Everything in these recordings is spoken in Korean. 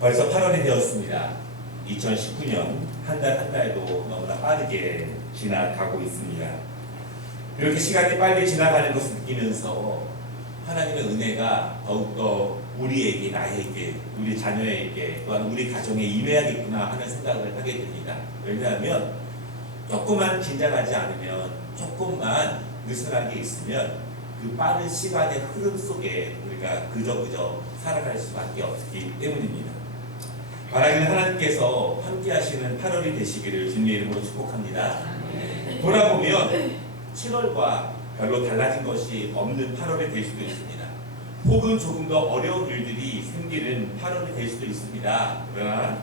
벌써 8월이 되었습니다. 2019년 한 달 한 달도 너무나 빠르게 지나가고 있습니다. 이렇게 시간이 빨리 지나가는 것을 느끼면서 하나님의 은혜가 더욱더 우리에게, 나에게, 우리 자녀에게, 또한 우리 가정에 임해야겠구나 하는 생각을 하게 됩니다. 왜냐하면 조금만 긴장하지 않으면, 조금만 느슨하게 있으면 그 빠른 시간의 흐름 속에 우리가 그저 살아갈 수밖에 없기 때문입니다. 바라기는 하나님께서 함께 하시는 8월이 되시기를 주님의 이름으로 축복합니다. 돌아보면 7월과 별로 달라진 것이 없는 8월이 될 수도 있습니다. 혹은 조금 더 어려운 일들이 생기는 8월이 될 수도 있습니다. 그러나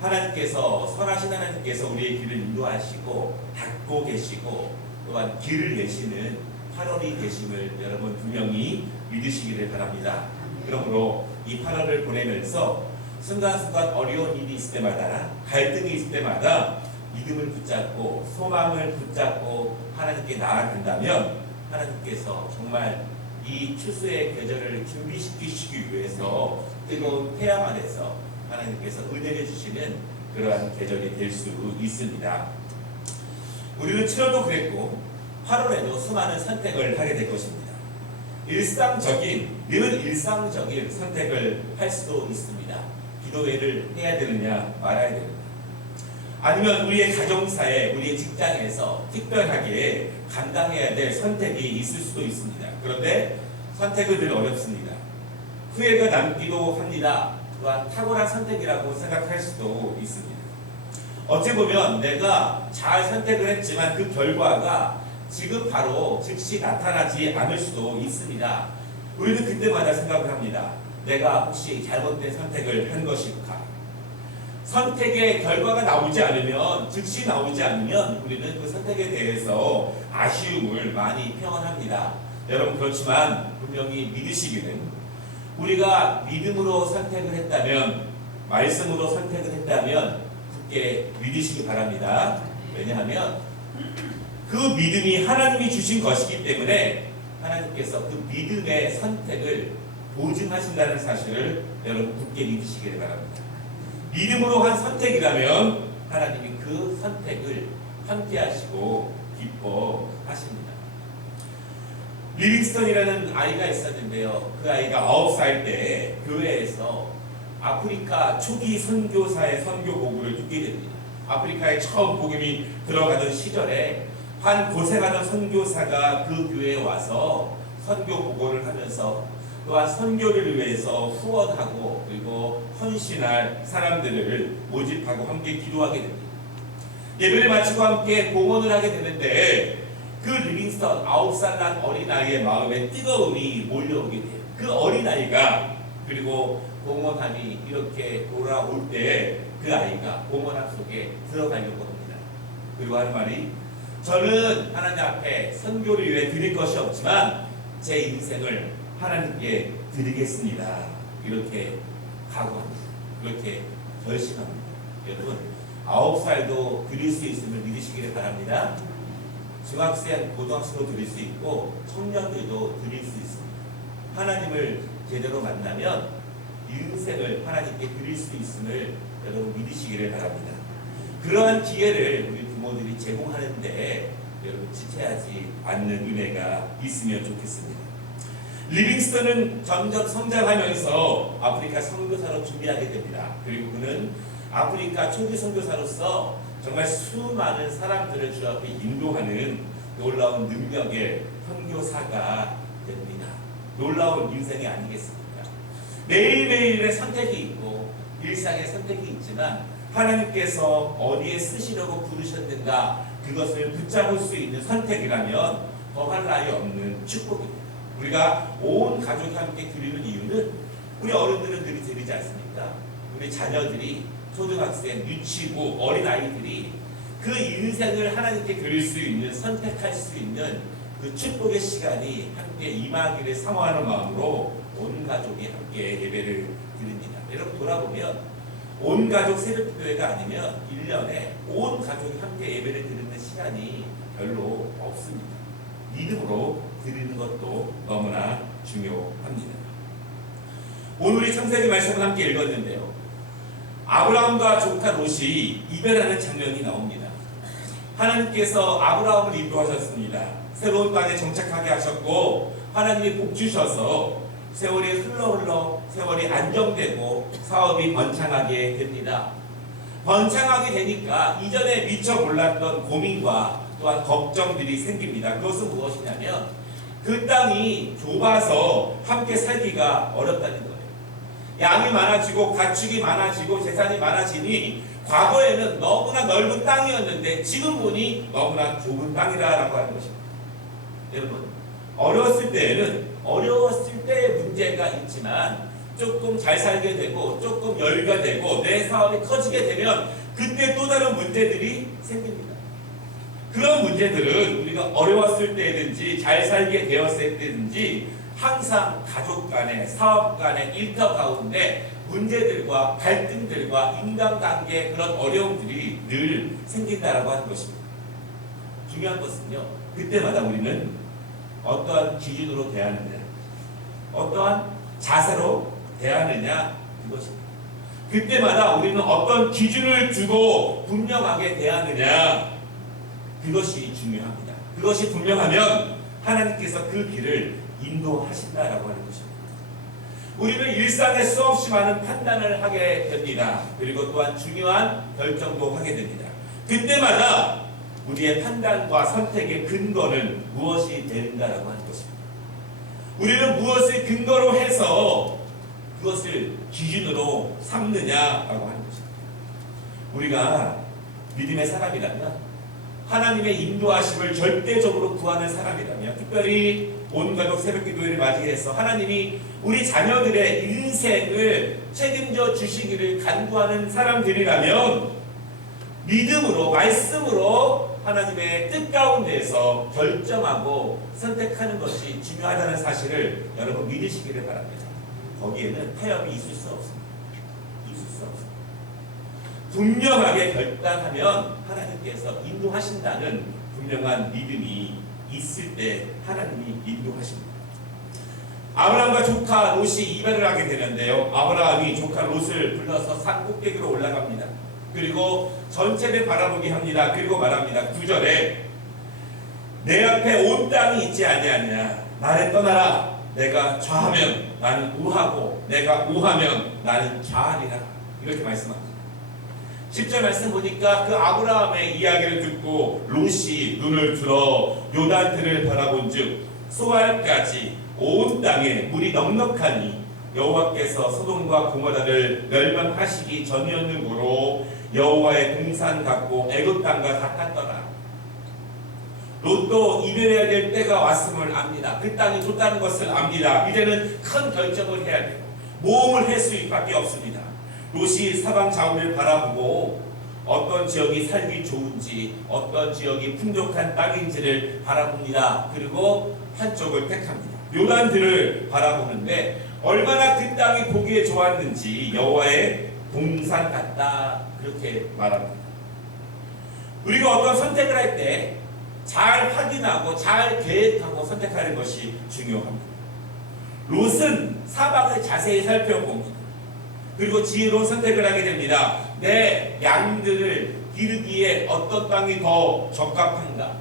하나님께서, 선하신 하나님께서 우리의 길을 인도하시고 닦고 계시고 또한 길을 내시는 8월이 되심을 여러분 분명히 믿으시기를 바랍니다. 그러므로 이 8월을 보내면서 순간순간 어려운 일이 있을 때마다, 갈등이 있을 때마다 믿음을 붙잡고 소망을 붙잡고 하나님께 나아간다면 하나님께서 정말 이 추수의 계절을 준비시키시기 위해서 뜨거운 태양 아래서 하나님께서 은혜를 주시는 그러한 계절이 될 수 있습니다. 우리는 7월도 그랬고 8월에도 수많은 선택을 하게 될 것입니다. 늘 일상적인 선택을 할 수도 있습니다. 기도회를 해야 되느냐 말아야 되느냐, 아니면 우리의 가정사에, 우리의 직장에서 특별하게 감당해야 될 선택이 있을 수도 있습니다. 그런데 선택은 늘 어렵습니다. 후회가 남기도 합니다. 또한 탁월한 선택이라고 생각할 수도 있습니다. 어찌 보면 내가 잘 선택을 했지만 그 결과가 지금 바로 즉시 나타나지 않을 수도 있습니다. 우리는 그때마다 생각을 합니다. 내가 혹시 잘못된 선택을 한 것일까? 선택의 결과가 나오지 않으면, 즉시 나오지 않으면 우리는 그 선택에 대해서 아쉬움을 많이 표현합니다. 여러분, 그렇지만 분명히 믿으시기는, 우리가 믿음으로 선택을 했다면, 말씀으로 선택을 했다면 굳게 믿으시기 바랍니다. 왜냐하면 그 믿음이 하나님이 주신 것이기 때문에 하나님께서 그 믿음의 선택을 보증하신다는 사실을 여러분 굳게 믿으시기를 바랍니다. 믿음으로 한 선택이라면 하나님이 그 선택을 함께 하시고 기뻐하십니다. 리빙스턴이라는 아이가 있었는데요. 그 아이가 9살 때 교회에서 아프리카 초기 선교사의 선교 보고를 듣게 됩니다. 아프리카에 처음 복음이 들어가던 시절에 한 고생하던 선교사가 그 교회에 와서 선교 보고를 하면서 또한 선교를 위해서 후원하고 그리고 헌신할 사람들을 모집하고 함께 기도하게 됩니다. 예배를 마치고 함께 봉헌을 하게 되는데 그 리빙스턴 9살 난 어린아이의 마음에 뜨거움이 몰려오게 돼요. 그 어린아이가, 그리고 봉헌함이 이렇게 돌아올 때 그 아이가 봉헌함 속에 들어가려고 합니다. 그리고 하는 말이, 저는 하나님 앞에 선교를 위해 드릴 것이 없지만 제 인생을 하나님께 드리겠습니다. 이렇게 각오합니다. 그렇게 결심합니다. 여러분, 9살도 드릴 수 있음을 믿으시기를 바랍니다. 중학생, 고등학생도 드릴 수 있고 청년들도 드릴 수 있습니다. 하나님을 제대로 만나면 인생을 하나님께 드릴 수 있음을 여러분 믿으시기를 바랍니다. 그러한 기회를 우리 부모들이 제공하는데 여러분 지체하지 않는 은혜가 있으면 좋겠습니다. 리빙스턴은 점점 성장하면서 아프리카 선교사로 준비하게 됩니다. 그리고 그는 아프리카 초기 선교사로서 정말 수많은 사람들을 주 앞에 인도하는 놀라운 능력의 선교사가 됩니다. 놀라운 인생이 아니겠습니까? 매일매일의 선택이 있고 일상의 선택이 있지만 하나님께서 어디에 쓰시려고 부르셨는가, 그것을 붙잡을 수 있는 선택이라면 더할 나위 없는 축복입니다. 우리가 온 가족이 함께 드리는 이유는 우리 어른들은 늘 드리지 않습니까? 우리 자녀들이, 초등학생, 유치부, 어린아이들이 그 인생을 하나님께 드릴 수 있는, 선택할 수 있는 그 축복의 시간이 함께 임하기를 사모하는 마음으로 온 가족이 함께 예배를 드립니다. 여러분, 돌아보면 온 가족 새벽기도회가 아니면 1년에 온 가족이 함께 예배를 드리는 시간이 별로 없습니다. 믿음으로 드리는 것도 너무나 중요합니다. 오늘 우리 창세기 말씀을 함께 읽었는데요. 아브라함과 조카 롯이 이별하는 장면이 나옵니다. 하나님께서 아브라함을 인도하셨습니다. 새로운 땅에 정착하게 하셨고 하나님이 복 주셔서 세월이 흘러 세월이 안정되고 사업이 번창하게 됩니다. 번창하게 되니까 이전에 미처 몰랐던 고민과 또한 걱정들이 생깁니다. 그것은 무엇이냐면 그 땅이 좁아서 함께 살기가 어렵다는 거예요. 양이 많아지고 가축이 많아지고 재산이 많아지니 과거에는 너무나 넓은 땅이었는데 지금 보니 너무나 좁은 땅이라고 하는 것입니다. 여러분, 어려웠을 때의 문제가 있지만 조금 잘 살게 되고 조금 여유가 되고 내 사업이 커지게 되면 그때 또 다른 문제들이 생깁니다. 그런 문제들은 우리가 어려웠을 때든지 잘 살게 되었을 때든지 항상 가족 간에 사업 간에 일터 가운데 문제들과 갈등들과 인간관계 그런 어려움들이 늘 생긴다라고 하는 것입니다. 중요한 것은요, 그때마다 우리는 어떠한 기준으로 대하느냐, 어떠한 자세로 대하느냐, 그것입니다. 그때마다 우리는 어떤 기준을 두고 분명하게 대하느냐, 그것이 중요합니다. 그것이 분명하면 하나님께서 그 길을 인도하신다라고 하는 것입니다. 우리는 일상에 수없이 많은 판단을 하게 됩니다. 그리고 또한 중요한 결정도 하게 됩니다. 그때마다 우리의 판단과 선택의 근거는 무엇이 되는가라고 하는 것입니다. 우리는 무엇을 근거로 해서 그것을 기준으로 삼느냐라고 하는 것입니다. 우리가 믿음의 사람이라면 하나님의 인도하심을 절대적으로 구하는 사람이라면, 특별히 온 가족 새벽기도회를 맞이해서 하나님이 우리 자녀들의 인생을 책임져 주시기를 간구하는 사람들이라면 믿음으로, 말씀으로 하나님의 뜻 가운데에서 결정하고 선택하는 것이 중요하다는 사실을 여러분 믿으시기를 바랍니다. 거기에는 타협이 있을 수 없습니다. 있을 수 없습니다. 분명하게 결단하면 하나님께서 인도하신다는 분명한 믿음이 있을 때 하나님이 인도하십니다. 아브라함과 조카 롯이 이별을 하게 되는데요, 아브라함이 조카 롯을 불러서 산 꼭대기로 올라갑니다. 그리고 전체를 바라보게 합니다. 그리고 말합니다. 9절에 내 앞에 온 땅이 있지 아니하냐, 나를 떠나라. 내가 좌하면 나는 우하고 내가 우하면 나는 좌하리라. 이렇게 말씀합니다. 10절 말씀 보니까 그 아브라함의 이야기를 듣고 롯이 눈을 들어 요단들을 바라본즉 소알까지 온 땅에 물이 넉넉하니 여호와께서 소돔과 고모라를 멸망하시기 전이었는고로 여호와의 동산 같고 애굽 땅과 같았더라. 롯도 이별해야 될 때가 왔음을 압니다. 그 땅이 좋다는 것을 압니다. 이제는 큰 결정을 해야 돼요. 모험을 할 수밖에 없습니다. 롯이 사방 좌우를 바라보고 어떤 지역이 살기 좋은지, 어떤 지역이 풍족한 땅인지를 바라봅니다. 그리고 한쪽을 택합니다. 요단들을 바라보는데 얼마나 그 땅이 보기에 좋았는지 여호와의 동산 같다, 그렇게 말합니다. 우리가 어떤 선택을 할 때 잘 확인하고 잘 계획하고 선택하는 것이 중요합니다. 롯은 사방을 자세히 살펴봅니다. 그리고 지혜로운 선택을 하게 됩니다. 내 양들을 기르기에 어떤 땅이 더 적합한가,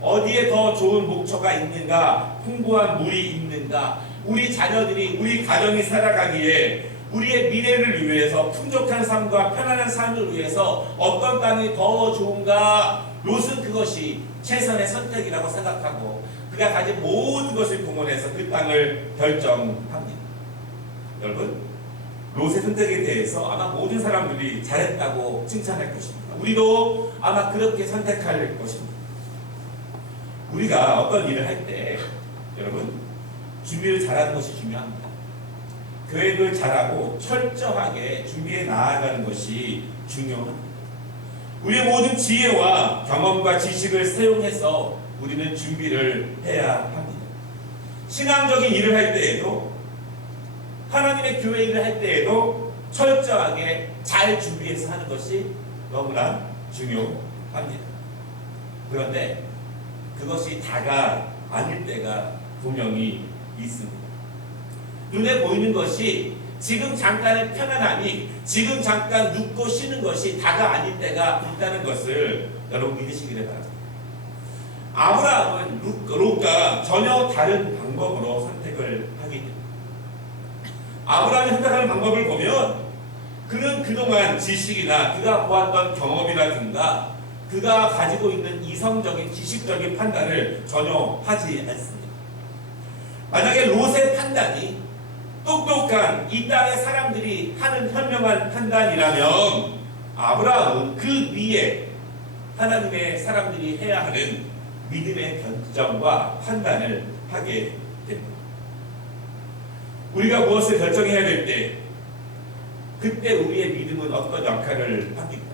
어디에 더 좋은 목초가 있는가, 풍부한 물이 있는가, 우리 자녀들이, 우리 가정이 살아가기에 우리의 미래를 위해서, 풍족한 삶과 편안한 삶을 위해서 어떤 땅이 더 좋은가, 롯은 그것이 최선의 선택이라고 생각하고 그가 가진 모든 것을 동원해서 그 땅을 결정합니다. 여러분, 롯의 선택에 대해서 아마 모든 사람들이 잘했다고 칭찬할 것입니다. 우리도 아마 그렇게 선택할 것입니다. 우리가 어떤 일을 할 때 여러분, 준비를 잘하는 것이 중요합니다. 계획을 잘하고 철저하게 준비해 나아가는 것이 중요합니다. 우리의 모든 지혜와 경험과 지식을 사용해서 우리는 준비를 해야 합니다. 신앙적인 일을 할 때에도, 하나님의 교회 일을 할 때에도 철저하게 잘 준비해서 하는 것이 너무나 중요합니다. 그런데 그것이 다가 아닐 때가 분명히 있습니다. 눈에 보이는 것이 지금 잠깐의 편안함이 지금 잠깐 눕고 쉬는 것이 다가 아닐 때가 있다는 것을 여러분 믿으시기를 바랍니다. 아브라함은 롯과 전혀 다른 방법으로 선택을 하게 됩니다. 아브라함이 선택하는 방법을 보면 그는 그동안 지식이나 그가 보았던 경험이라든가 그가 가지고 있는 이성적인 지식적인 판단을 전혀 하지 않습니다. 만약에 롯의 판단이 똑똑한 이 땅의 사람들이 하는 현명한 판단이라면 아브라함은 그 위에 하나님의 사람들이 해야 하는 믿음의 결정과 판단을 하게 됩니다. 우리가 무엇을 결정해야 될 때 그때 우리의 믿음은 어떤 역할을 합니까?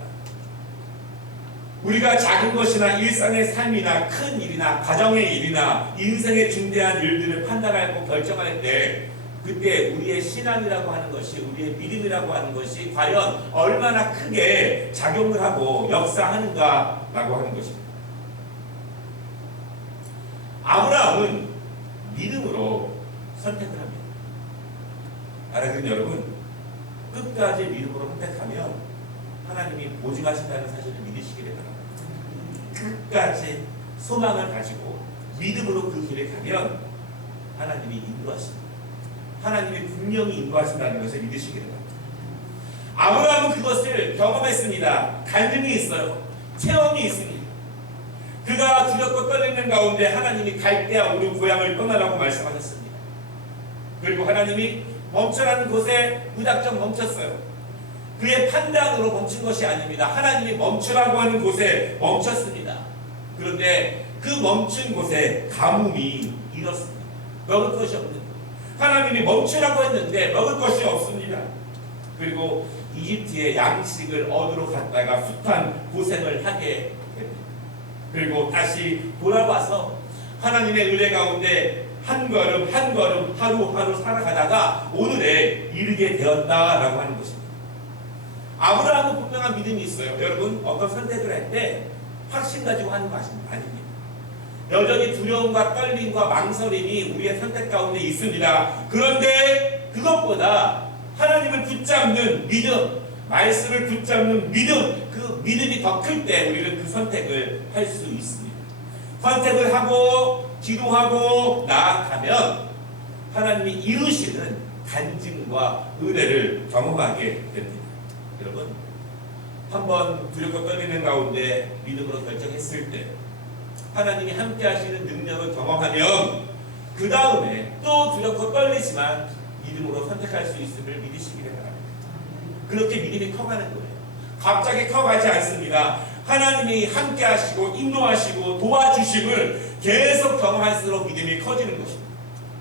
우리가 작은 것이나 일상의 삶이나 큰 일이나 가정의 일이나 인생의 중대한 일들을 판단하고 결정할 때 그때 우리의 신앙이라고 하는 것이 우리의 믿음이라고 하는 것이 과연 얼마나 크게 작용을 하고 역사하는가라고 하는 것입니다. 아브라함은 믿음으로 선택을 합니다. 알아듣는 여러분, 끝까지 믿음으로 선택하면 하나님이 보증하신다는 사실을 믿으시기를 바랍니다. 끝까지 소망을 가지고 믿음으로 그 길에 가면 하나님이 인도하십니다. 하나님이 분명히 인도하신다는 것을 믿으시기를 바랍니다. 아브라함은 그것을 경험했습니다. 갈등이 있어요. 체험이 있습니다. 그가 두렵고 떨리는 가운데 하나님이 갈대아 우르 고향을 떠나라고 말씀하셨습니다. 그리고 하나님이 멈춰라는 곳에 무작정 멈췄어요. 그의 판단으로 멈춘 것이 아닙니다. 하나님이 멈추라고 하는 곳에 멈췄습니다. 그런데 그 멈춘 곳에 가뭄이 일었습니다. 먹을 것이 없는 거예요. 하나님이 멈추라고 했는데 먹을 것이 없습니다. 그리고 이집트의 양식을 얻으러 갔다가 숱한 고생을 하게 됩니다. 그리고 다시 돌아와서 하나님의 은혜 가운데 한 걸음 한 걸음 하루하루 살아가다가 오늘에 이르게 되었다라고 하는 것입니다. 아브라함은 분명한 믿음이 있어요. 여러분 어떤 선택을 할 때 확신 가지고 하는 것이 아닙니다. 여전히 두려움과 떨림과 망설임이 우리의 선택 가운데 있습니다. 그런데 그것보다 하나님을 붙잡는 믿음, 말씀을 붙잡는 믿음, 그 믿음이 더 클 때 우리는 그 선택을 할 수 있습니다. 선택을 하고 기도하고 나아가면 하나님이 이루시는 간증과 은혜를 경험하게 됩니다. 여러분 한번 두렵고 떨리는 가운데 믿음으로 결정했을 때 하나님이 함께 하시는 능력을 경험하면 그 다음에 또 두렵고 떨리지만 믿음으로 선택할 수 있음을 믿으시기를 바랍니다. 그렇게 믿음이 커가는 거예요. 갑자기 커가지 않습니다. 하나님이 함께 하시고 인도하시고 도와주심을 계속 경험할수록 믿음이 커지는 것입니다.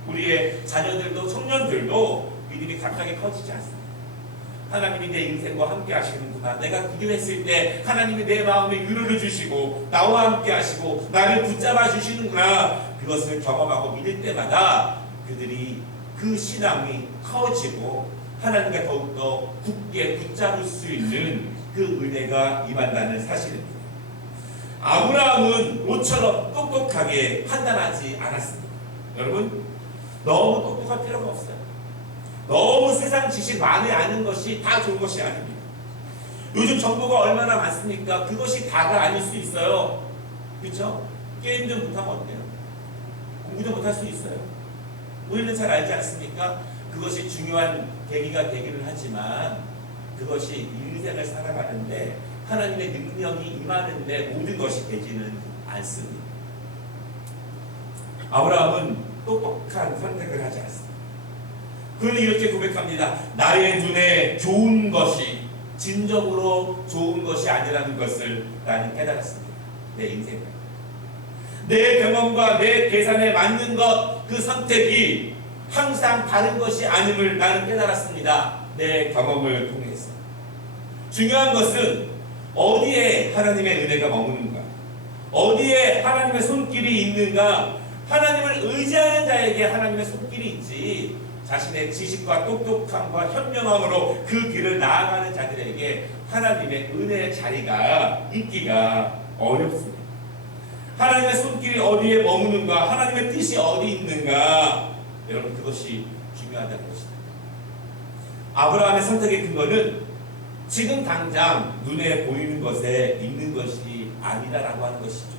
우리의 자녀들도 청년들도 믿음이 갑자기 커지지 않습니다. 하나님이 내 인생과 함께 하시는구나. 내가 기도했을 때 하나님이 내 마음에 위로를 주시고 나와 함께 하시고 나를 붙잡아 주시는구나. 그것을 경험하고 믿을 때마다 그들이 그 신앙이 커지고 하나님과 더욱더 굳게 붙잡을 수 있는 그 은혜가 임한다는 사실입니다. 아브라함은 롯처럼 똑똑하게 판단하지 않았습니다. 여러분 너무 똑똑할 필요가 없어요. 너무 세상 지식 많이 아는 것이 다 좋은 것이 아닙니다. 요즘 정보가 얼마나 많습니까? 그것이 다가 아닐 수 있어요. 그렇죠? 게임 좀 못하면 어때요? 공부 좀 못할 수 있어요. 우리는 잘 알지 않습니까? 그것이 중요한 계기가 되기는 하지만 그것이 인생을 살아가는데 하나님의 능력이 임하는데 모든 것이 되지는 않습니다. 아브라함은 똑똑한 선택을 하지 않습니다. 그는 이렇게 고백합니다. 나의 눈에 좋은 것이 진정으로 좋은 것이 아니라는 것을 나는 깨달았습니다. 내 인생, 내 경험과 내 계산에 맞는 것, 그 선택이 항상 바른 것이 아님을 나는 깨달았습니다. 내 경험을 통해서. 중요한 것은 어디에 하나님의 은혜가 머무는가, 어디에 하나님의 손길이 있는가. 하나님을 의지하는 자에게 하나님의 손길이 있지, 자신의 지식과 똑똑함과 현명함으로 그 길을 나아가는 자들에게 하나님의 은혜의 자리가 있기가 어렵습니다. 하나님의 손길이 어디에 머무는가, 하나님의 뜻이 어디 있는가, 여러분 그것이 중요하다는 것입니다. 아브라함의 선택의 근거는 지금 당장 눈에 보이는 것에 있는 것이 아니다라고 하는 것이죠.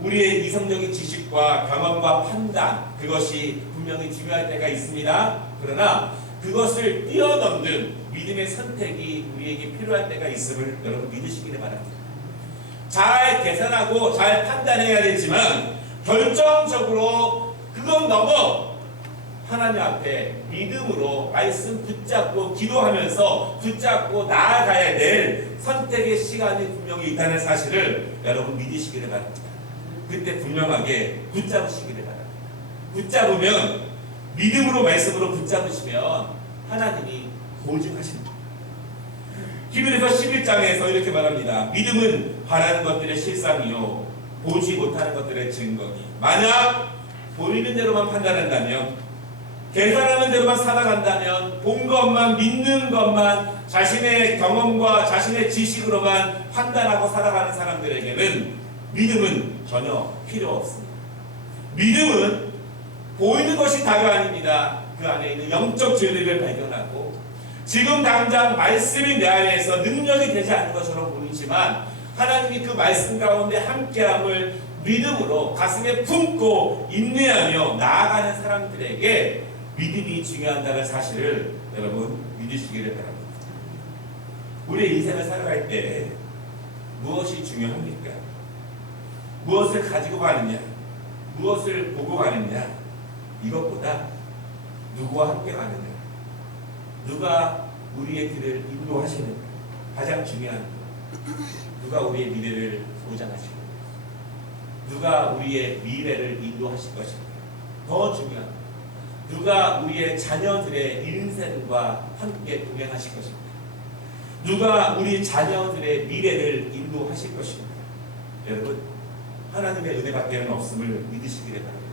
우리의 이성적인 지식과 경험과 판단, 그것이 분명히 중요할 때가 있습니다. 그러나 그것을 뛰어넘는 믿음의 선택이 우리에게 필요할 때가 있음을 여러분 믿으시기를 바랍니다. 잘 계산하고 잘 판단해야 되지만 결정적으로 그건 넘어 하나님 앞에 믿음으로 말씀 붙잡고 기도하면서 붙잡고 나아가야 될 선택의 시간이 분명히 있다는 사실을 여러분 믿으시기를 바랍니다. 그때 분명하게 붙잡으시기를 바랍니다. 붙잡으면 믿음으로 말씀으로 붙잡으시면 하나님이 보증하십니다. 히브리서 11장에서 이렇게 말합니다. 믿음은 바라는 것들의 실상이요 보지 못하는 것들의 증거니 만약 보이는 대로만 판단한다면 계산하는 대로만 살아간다면 본 것만 믿는 것만 자신의 경험과 자신의 지식으로만 판단하고 살아가는 사람들에게는 믿음은 전혀 필요 없습니다. 믿음은 보이는 것이 다가 아닙니다. 그 안에 있는 영적 진리를 발견하고 지금 당장 말씀이 내 안에서 능력이 되지 않는 것처럼 보이지만 하나님이 그 말씀 가운데 함께함을 믿음으로 가슴에 품고 인내하며 나아가는 사람들에게 믿음이 중요하다는 사실을 여러분 믿으시기를 바랍니다. 우리의 인생을 살아갈 때 무엇이 중요합니까? 무엇을 가지고 가느냐? 무엇을 보고 가느냐? 이것보다 누구와 함께 가느냐? 누가 우리의 길을 인도하시는가? 가장 중요한 누가 우리의 미래를 보장하시고 누가 우리의 미래를 인도하실 것인가? 더 중요한 누가 우리의 자녀들의 인생과 함께 동행하실 것인가? 누가 우리 자녀들의 미래를 인도하실 것인가? 여러분 하나님의 은혜밖에는 없음을 믿으시기를 바랍니다.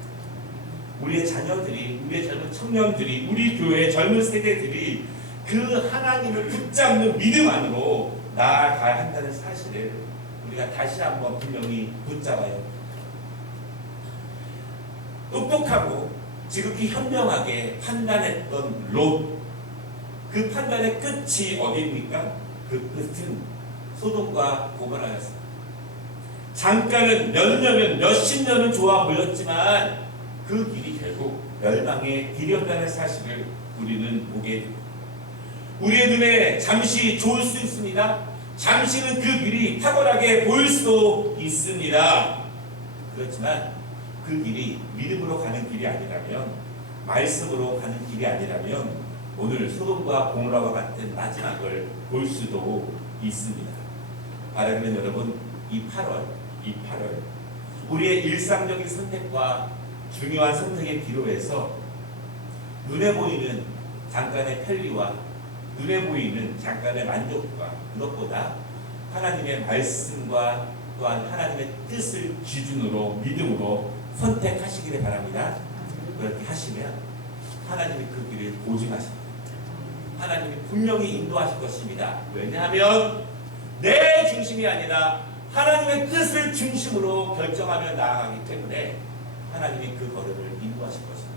우리의 자녀들이, 우리의 젊은 청년들이, 우리 교회의 젊은 세대들이 그 하나님을 붙잡는 믿음 안으로 나아가야 한다는 사실을 우리가 다시 한번 분명히 붙잡아야 합니다. 똑똑하고 지극히 현명하게 판단했던 롯, 그 판단의 끝이 어디입니까? 그 끝은 소돔과 고모라였습니다. 잠깐은 몇 년은 몇십 년은 좋아 보였지만 그 길이 결국 멸망의 길이었다는 사실을 우리는 보게 됩니다. 우리의 눈에 잠시 좋을 수 있습니다. 잠시는 그 길이 탁월하게 보일 수도 있습니다. 그렇지만 그 길이 믿음으로 가는 길이 아니라면, 말씀으로 가는 길이 아니라면 오늘 소돔과 고모라와 같은 마지막을 볼 수도 있습니다. 바라기는 여러분 이 8월 우리의 일상적인 선택과 중요한 선택의 기로에서 눈에 보이는 잠깐의 편리와 눈에 보이는 잠깐의 만족과 그것보다 하나님의 말씀과 또한 하나님의 뜻을 기준으로 믿음으로 선택하시기를 바랍니다. 그렇게 하시면 하나님이 그 길을 보증하십니다. 하나님이 분명히 인도하실 것입니다. 왜냐하면 내 중심이 아니라 하나님의 뜻을 중심으로 결정하며 나아가기 때문에 하나님이 그 걸음을 인도하실 것입니다.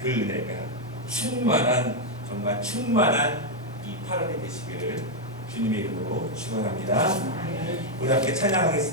그 은혜가 충만한, 정말 충만한 이 8월이 되시기를 주님의 이름으로 축원합니다. 우리 함께 찬양하겠습니다.